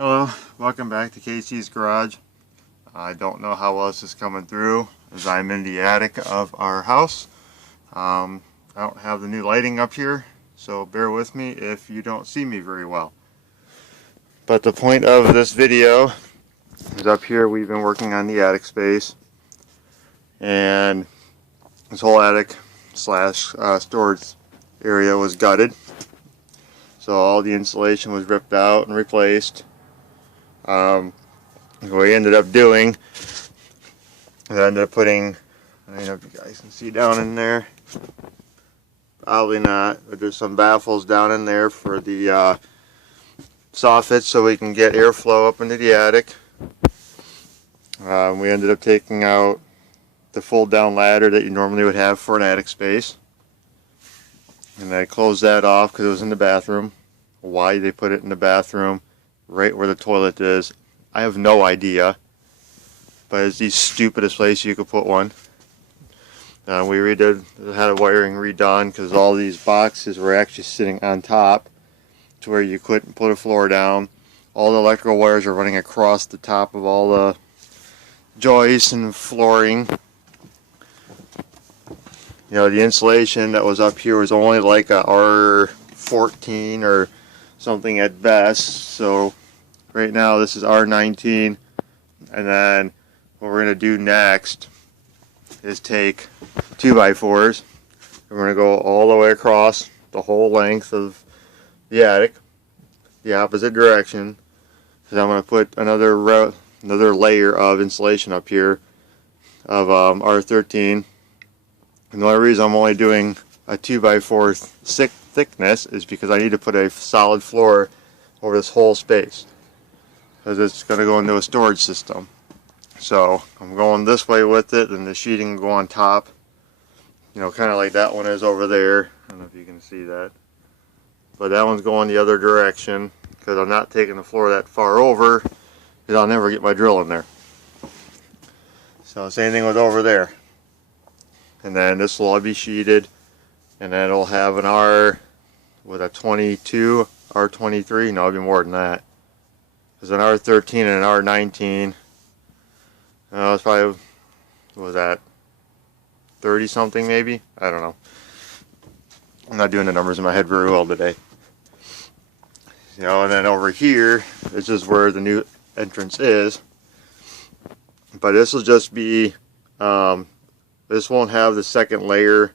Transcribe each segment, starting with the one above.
Hello, welcome back to Casey's Garage. I don't know how well this is coming through as I'm in the attic of our house. I don't have the new lighting up here, so bear with me if you don't see me very well. But the point of this video is up here we've been working on the attic space, and this whole attic slash storage area was gutted. So all the insulation was ripped out and replaced. What we ended up doing, I ended up putting, I don't know if you guys can see down in there, probably not, but there's some baffles down in there for the soffits so we can get airflow up into the attic. We ended up taking out the fold down ladder that you normally would have for an attic space, and I closed that off because it was in the bathroom. Why they put it in the bathroom right where the toilet is, I have no idea, but it's the stupidest place you could put one. We had a wiring redone because all these boxes were actually sitting on top to where you couldn't put a floor down. All the electrical wires are running across the top of all the joists and flooring. You know, the insulation that was up here was only like a R14 or something at best, so right now this is R19, and then what we're going to do next is take 2x4s. We're going to go all the way across the whole length of the attic, the opposite direction, because I'm going to put another layer of insulation up here of R13. And the only reason I'm only doing a 2x4 thickness is because I need to put a solid floor over this whole space, because it's going to go into a storage system. So I'm going this way with it, and the sheeting will go on top, you know, kind of like that one is over there. I don't know if you can see that, but that one's going the other direction because I'm not taking the floor that far over, because I'll never get my drill in there. So same thing with over there. And then this will all be sheeted, and then it'll have an R with a 22, R23, no, it'll be more than that. There's an R13 and an R19. It's probably, what was that, 30 something maybe? I don't know. I'm not doing the numbers in my head very well today. You know, and then over here, this is where the new entrance is. But this will just be, this won't have the second layer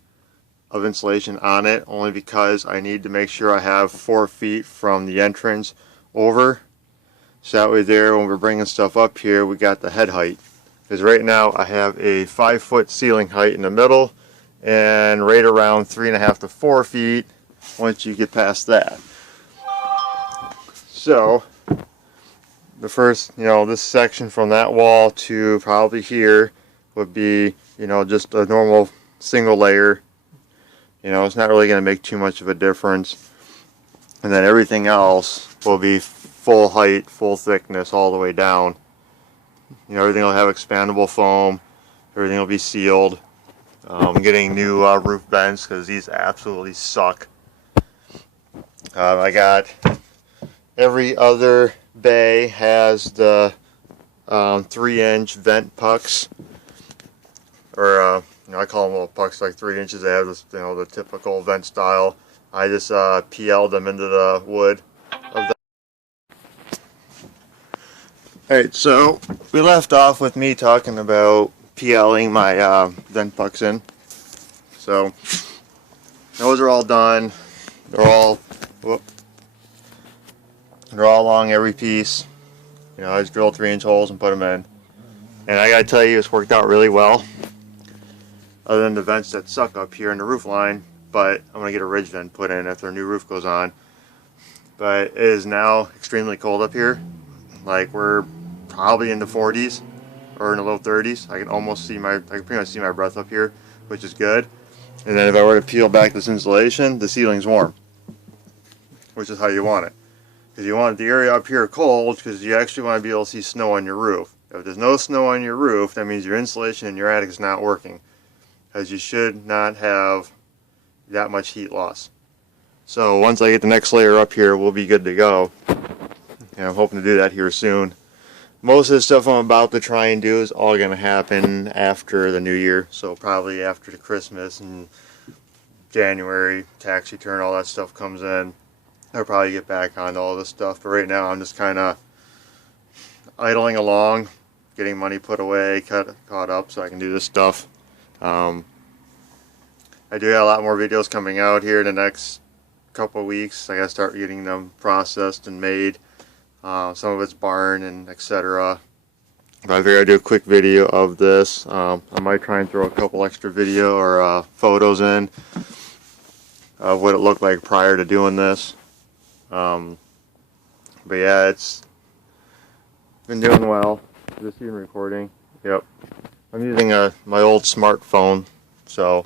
of insulation on it, only because I need to make sure I have 4 feet from the entrance over. So that way there, when we're bringing stuff up here, we got the head height. Because right now I have a 5-foot ceiling height in the middle, and right around 3.5 to 4 feet once you get past that. So the first, you know, this section from that wall to probably here would be, you know, just a normal single layer. You know, it's not really going to make too much of a difference. And then everything else will be full height, full thickness all the way down. You know, everything will have expandable foam. Everything will be sealed. I'm getting new roof vents because these absolutely suck. I got every other bay has the 3-inch vent pucks, or you know, I call them little pucks, like 3 inches. They have this, you know, the typical vent style. I just PL'd them into the wood of the. Alright, so we left off with me talking about PLing my vent pucks in. So those are all done. They're all along every piece. You know, I just drilled 3-inch holes and put them in. And I gotta tell you, it's worked out really well. Other than the vents that suck up here in the roof line, but I'm gonna get a ridge vent put in after a new roof goes on. But it is now extremely cold up here. Like, we're probably in the 40s or in the low 30s. I can pretty much see my breath up here, which is good. And then if I were to peel back this insulation, the ceiling's warm, which is how you want it. Because you want the area up here cold, because you actually want to be able to see snow on your roof. If there's no snow on your roof, that means your insulation in your attic is not working, as you should not have that much heat loss. So once I get the next layer up here, we'll be good to go. and I'm hoping to do that here soon. Most of the stuff I'm about to try and do is all going to happen after the new year, so probably after the Christmas and January tax return, all that stuff comes in. I'll probably get back on all this stuff, but right now I'm just kind of idling along, getting money put away, caught up so I can do this stuff. I do have a lot more videos coming out here in the next couple of weeks. I gotta start getting them processed and made. Some of it's barn and etc. But I figured I'd do a quick video of this. I might try and throw a couple extra video or photos in of what it looked like prior to doing this. But yeah, it's been doing well. Just even recording. Yep. I'm using my old smartphone, so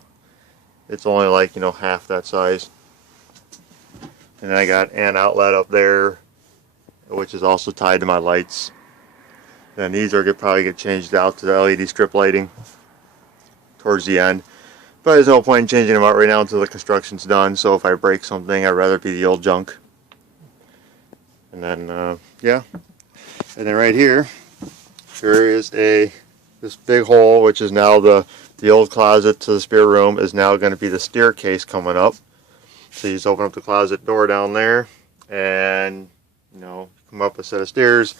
it's only like, you know, half that size. And then I got an outlet up there, which is also tied to my lights. And these are probably get changed out to the LED strip lighting towards the end. But there's no point in changing them out right now until the construction's done. So if I break something, I'd rather it be the old junk. And then, yeah. And then right here, there is this big hole, which is now the old closet to the spare room, is now going to be the staircase coming up. So you just open up the closet door down there, and you know, come up a set of stairs.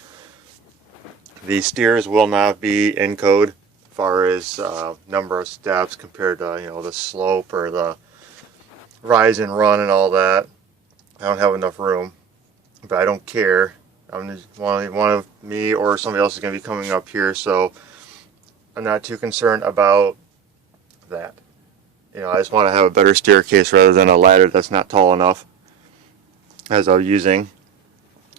The stairs will not be in code as far as number of steps compared to, you know, the slope or the rise and run and all that. I don't have enough room, but I don't care. I'm just one of me or somebody else is going to be coming up here, so I'm not too concerned about that. You know, I just want to have a better staircase rather than a ladder that's not tall enough, as I'm using.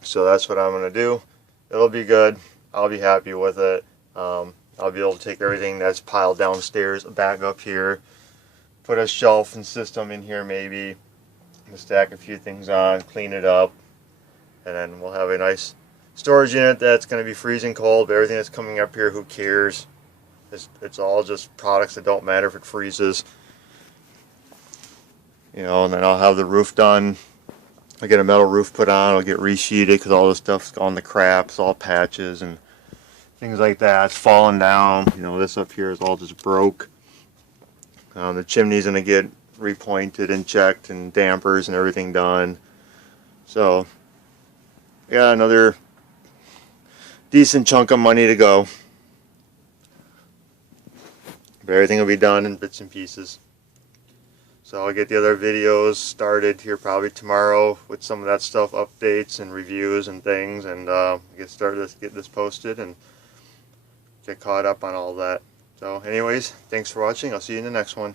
So that's what I'm going to do. It'll be good. I'll be happy with it. I'll be able to take everything that's piled downstairs back up here, put a shelf and system in here maybe, stack a few things on, clean it up, and then we'll have a nice storage unit that's going to be freezing cold. But everything that's coming up here, who cares? It's all just products that don't matter if it freezes. You know, and then I'll have the roof done. I'll get a metal roof put on. I'll get resheeted because all this stuff's on the crap. It's all patches and things like that. It's falling down. You know, this up here is all just broke. The chimney's going to get repointed and checked, and dampers and everything done. So, I got another decent chunk of money to go. But everything will be done in bits and pieces. So I'll get the other videos started here probably tomorrow with some of that stuff, updates and reviews and things, and get this posted and get caught up on all that. So anyways, thanks for watching. I'll see you in the next one.